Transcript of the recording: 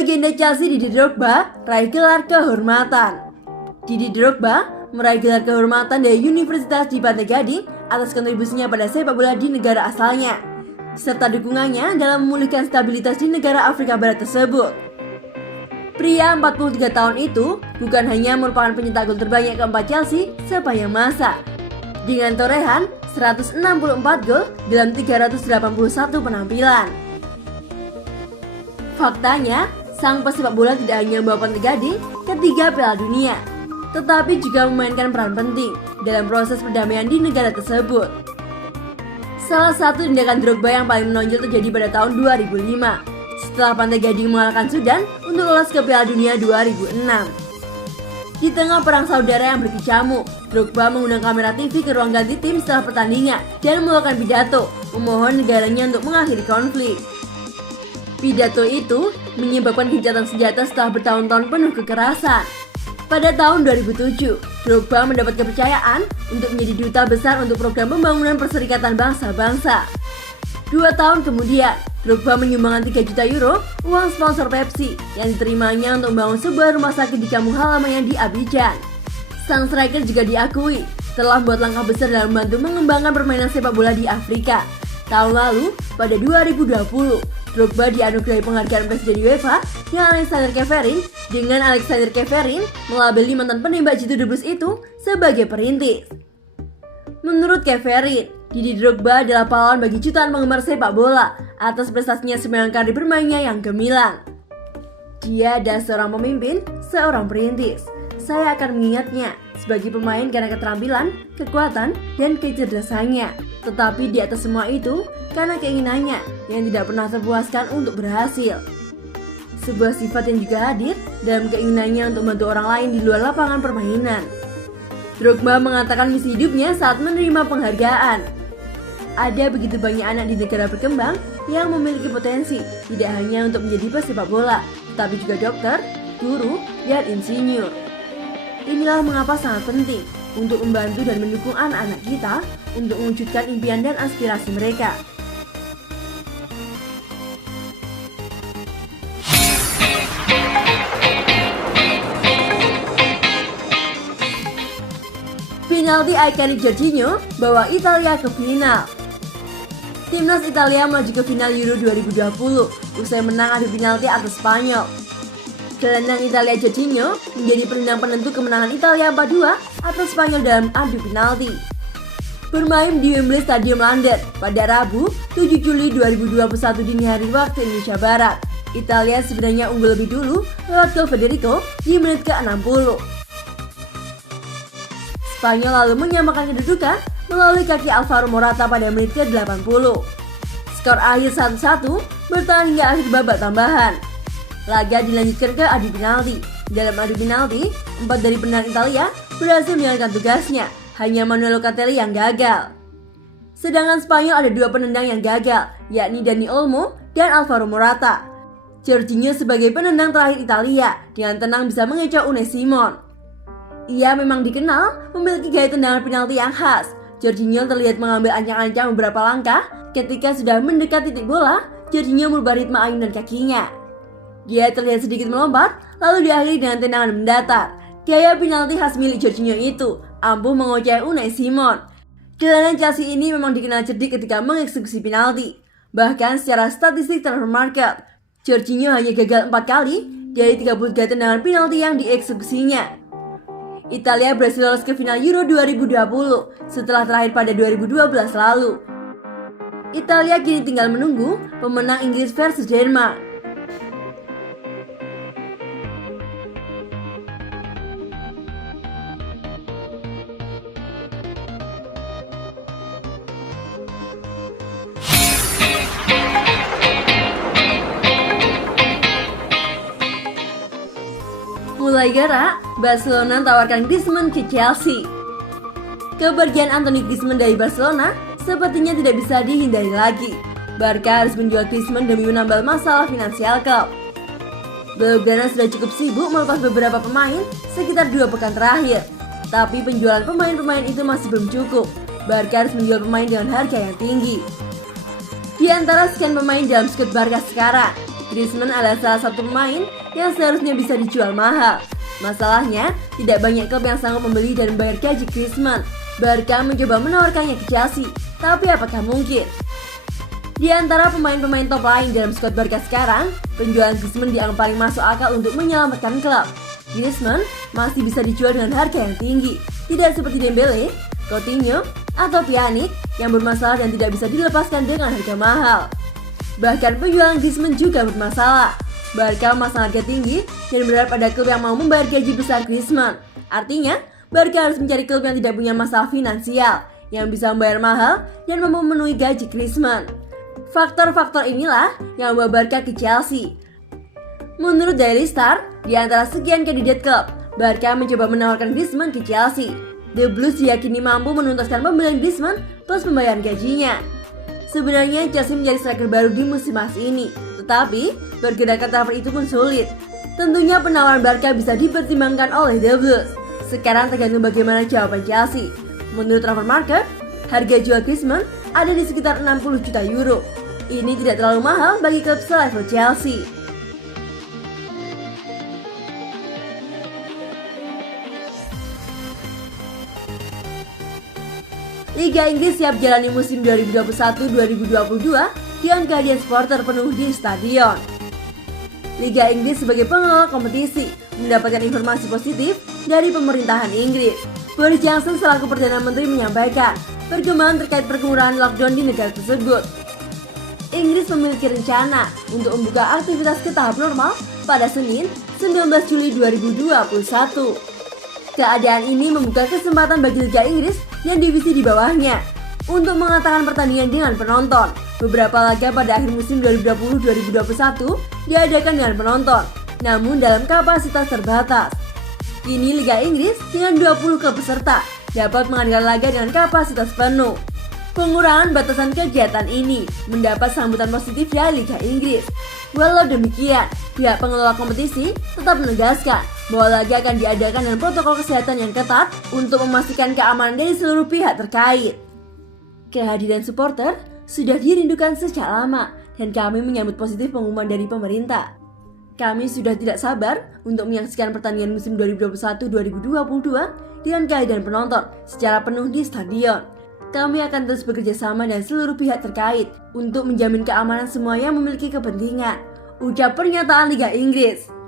Legenda Chelsea Didier Drogba raih gelar kehormatan. Didier Drogba meraih gelar kehormatan dari Universitas di Pantai Gading atas kontribusinya pada sepak bola di negara asalnya, serta dukungannya dalam memulihkan stabilitas di negara Afrika Barat tersebut. Pria 43 tahun itu bukan hanya merupakan pencetak gol terbanyak keempat Chelsea sepanjang masa, dengan torehan 164 gol dalam 381 penampilan. Faktanya, sang pesepak bola tidak hanya membawa Pantai Gading ke 3 Piala Dunia, tetapi juga memainkan peran penting dalam proses perdamaian di negara tersebut. Salah satu tindakan Drogba yang paling menonjol terjadi pada tahun 2005, setelah Pantai Gading mengalahkan Sudan untuk lolos ke Piala Dunia 2006. Di tengah perang saudara yang berkecamuk, Drogba mengundang kamera TV ke ruang ganti tim setelah pertandingan dan membawakan pidato memohon negaranya untuk mengakhiri konflik. Pidato itu menyebabkan gencatan senjata setelah bertahun-tahun penuh kekerasan. Pada tahun 2007, Drogba mendapat kepercayaan untuk menjadi duta besar untuk program pembangunan Perserikatan Bangsa-Bangsa. 2 tahun kemudian, Drogba menyumbangkan 3 juta euro uang sponsor Pepsi yang diterimanya untuk membangun sebuah rumah sakit di kampung halamannya di Abidjan. Sang striker juga diakui telah membuat langkah besar dalam membantu mengembangkan permainan sepak bola di Afrika. Tahun lalu, pada 2020, Drogba dianugerahi penghargaan Presiden UEFA dengan Alexander Keverin melabeli mantan penembak jitu debus itu sebagai perintis. Menurut Keverin, Didier Drogba adalah pahlawan bagi jutaan penggemar sepak bola atas prestasinya sepanjang karir bermainnya yang gemilang. Dia adalah seorang pemimpin, seorang perintis. Saya akan mengingatnya sebagai pemain karena keterampilan, kekuatan, dan kecerdasannya. Tetapi di atas semua itu, karena keinginannya yang tidak pernah terpuaskan untuk berhasil. Sebuah sifat yang juga hadir dalam keinginannya untuk membantu orang lain di luar lapangan permainan. Drogba mengatakan misi hidupnya saat menerima penghargaan. Ada begitu banyak anak di negara berkembang yang memiliki potensi tidak hanya untuk menjadi pesepak bola, tetapi juga dokter, guru, dan insinyur. Inilah mengapa sangat penting untuk membantu dan mendukung anak-anak kita untuk mewujudkan impian dan aspirasi mereka. Penalti ikonik Jorginho bawa Italia ke final. Timnas Italia melaju ke final Euro 2020 usai menang adu penalti atas Spanyol. Gelandang Italia Jorginho menjadi penendang penentu kemenangan Italia 4-2 atas Spanyol dalam adu penalti. Bermain di Wembley Stadium London pada Rabu 7 Juli 2021 dini hari waktu Indonesia Barat, Italia sebenarnya unggul lebih dulu lewat gol Federico di menit ke-60. Spanyol lalu menyamakan kedudukan melalui kaki Alvaro Morata pada menit ke-80. Skor akhir 1-1 bertahan hingga akhir babak tambahan. Laga dilanjutkan ke adu penalti. Dalam adu penalti, 4 dari penendang Italia berhasil menjalankan tugasnya, hanya Manuel Locatelli yang gagal. Sedangkan Spanyol ada 2 penendang yang gagal, yakni Dani Olmo dan Alvaro Morata. Jorginho sebagai penendang terakhir Italia dengan tenang bisa mengecoh Unai Simon. Ia memang dikenal memiliki gaya tendangan penalti yang khas. Jorginho terlihat mengambil ancang-ancang beberapa langkah. Ketika sudah mendekat titik bola, Jorginho merubah ritme ayun dan kakinya. Dia terlihat sedikit melompat, lalu diakhiri dengan tendangan mendatar. Gaya penalti khas milik Jorginho itu ampuh mengocehi Unai Simon. Gelandang Chelsea ini memang dikenal cerdik ketika mengeksekusi penalti. Bahkan secara statistik transfer market, Jorginho hanya gagal 4 kali dari 33 tendangan penalti yang dieksekusinya. Italia berhasil lolos ke final Euro 2020 setelah terakhir pada 2012 lalu. Italia kini tinggal menunggu pemenang Inggris versus Denmark. Mulai gerak, Barcelona tawarkan Griezmann ke Chelsea. Kepergian Anthony Griezmann dari Barcelona sepertinya tidak bisa dihindari lagi. Barca harus menjual Griezmann demi menambal masalah finansial klub. Blaugrana sudah cukup sibuk melepas beberapa pemain sekitar 2 pekan terakhir. Tapi penjualan pemain-pemain itu masih belum cukup. Barca harus menjual pemain dengan harga yang tinggi. Di antara sekian pemain dalam skuad Barca sekarang, Griezmann adalah salah satu pemain yang seharusnya bisa dijual mahal. Masalahnya, tidak banyak klub yang sanggup membeli dan membayar gaji Griezmann. Barca mencoba menawarkannya ke Chelsea, tapi apakah mungkin? Di antara pemain-pemain top lain dalam skuad Barca sekarang, penjualan Griezmann dianggap paling masuk akal untuk menyelamatkan klub. Griezmann masih bisa dijual dengan harga yang tinggi, tidak seperti Dembele, Coutinho, atau Pjanic yang bermasalah dan tidak bisa dilepaskan dengan harga mahal. Bahkan penjualan Griezmann juga bermasalah. Barca memasang harga tinggi dan berharap ada klub yang mau membayar gaji besar Griezmann. Artinya, Barca harus mencari klub yang tidak punya masalah finansial, yang bisa membayar mahal dan mampu memenuhi gaji Griezmann. Faktor-faktor inilah yang membawa Barca ke Chelsea. Menurut Daily Star, di antara sekian kandidat klub, Barca mencoba menawarkan Griezmann ke Chelsea. The Blues diyakini mampu menuntaskan pembelian Griezmann plus pembayaran gajinya. Sebenarnya Chelsea mencari striker baru di musim panas ini, tetapi pergerakan transfer itu pun sulit. Tentunya penawaran Barca bisa dipertimbangkan oleh The Blues. Sekarang tergantung bagaimana jawaban Chelsea. Menurut Transfer Market, harga jual Griezmann ada di sekitar 60 juta euro. Ini tidak terlalu mahal bagi klub selevel Chelsea. Liga Inggris siap jalani musim 2021-2022 dengan kehadiran supporter penuh di stadion. Liga Inggris sebagai pengelola kompetisi mendapatkan informasi positif dari pemerintahan Inggris. Boris Johnson selaku Perdana Menteri menyampaikan perkembangan terkait pengurangan lockdown di negara tersebut. Inggris memiliki rencana untuk membuka aktivitas ke tahap normal pada Senin 19 Juli 2021. Keadaan ini membuka kesempatan bagi Liga Inggris dan divisi di bawahnya untuk mengatakan pertandingan dengan penonton. Beberapa laga pada akhir musim 2020-2021 diadakan dengan penonton, namun dalam kapasitas terbatas. Kini Liga Inggris dengan 20 klub peserta dapat mengadakan laga dengan kapasitas penuh. Pengurangan batasan kegiatan ini mendapat sambutan positif dari Liga Inggris. Walau demikian, pihak pengelola kompetisi tetap menegaskan bahwa laga akan diadakan dengan protokol kesehatan yang ketat untuk memastikan keamanan dari seluruh pihak terkait. Kehadiran supporter sudah dirindukan sejak lama dan kami menyambut positif pengumuman dari pemerintah. Kami sudah tidak sabar untuk menyaksikan pertandingan musim 2021-2022 dengan kehadiran penonton secara penuh di stadion. Kami akan terus bekerja sama dengan seluruh pihak terkait untuk menjamin keamanan semua yang memiliki kepentingan. Ucap pernyataan Liga Inggris.